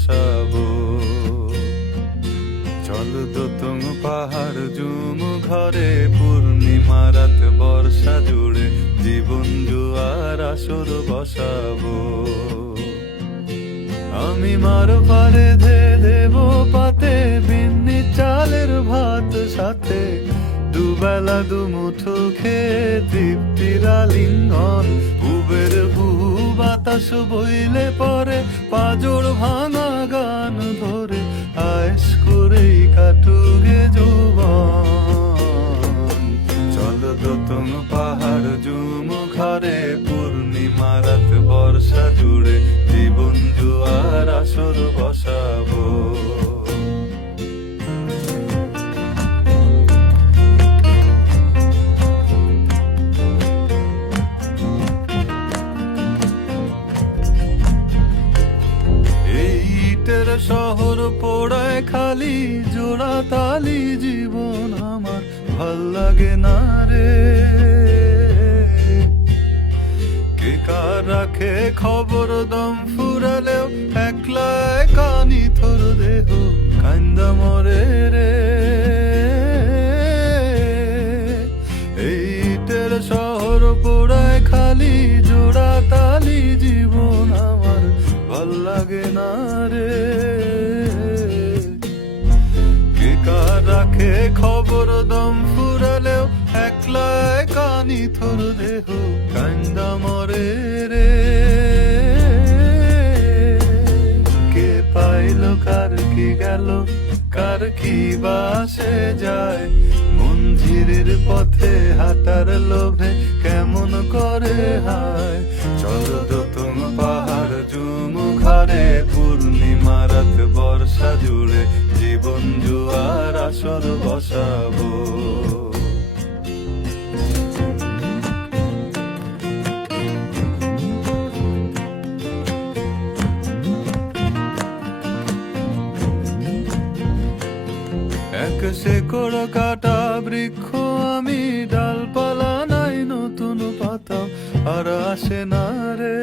বসাবো। চল দোতং পাহাড় জুম ঘরে, পূর্ণিমা রাত বর্ষা জুড়ে জীবন জুয়ার আসর বসাবো। আমি মার পারে ধে দেব পাতে, বিন্নি চালের ভাত সাথে, দুবেলা দুমুঠো খেয়ে তৃপ্তির আলিঙ্গন। বুবের বুহু বাতাস বইলে পরে, পাজর ভাঙা গান ধরে আয়েস করেই কাটুগে যৌবন। চল দোতং পাহাড় জুম ঘরে, পূর্ণিমা রাত বর্ষা জুড়ে জীবন জুয়ার আসর বসাবো। শহর পোড়ায় খালি, জোড়া তালি জীবন আমার ভাল লাগে না রে। কে কার রাখে খবর, দম ফুরালেও একলা একানি থর দেহ কান্দা মরে রে। এই ইটের শহর পোড়ায় খালি, জোড়া তালি জীবন আমার ভাল লাগে না রে। কে কার রাখে খবর, দম ফুরালেও একলা একানি থর দেহ কান্দা মরে রে। কে পাইল কার কি গেল, কার কি বাসে যায়, মঞ্জিরের পথে হাঁটার লোভে কেমন করে হায়। চল দোতং পাহাড় জুম ঘরে, পূর্ণিমা রাত বর্ষা জুড়ে জীবন জুয়ার আসর বসাবো। এক শেকড় কাটা বৃক্ষ আমি, ডালপালা নাই নতুন পাতা আর আসে না রে।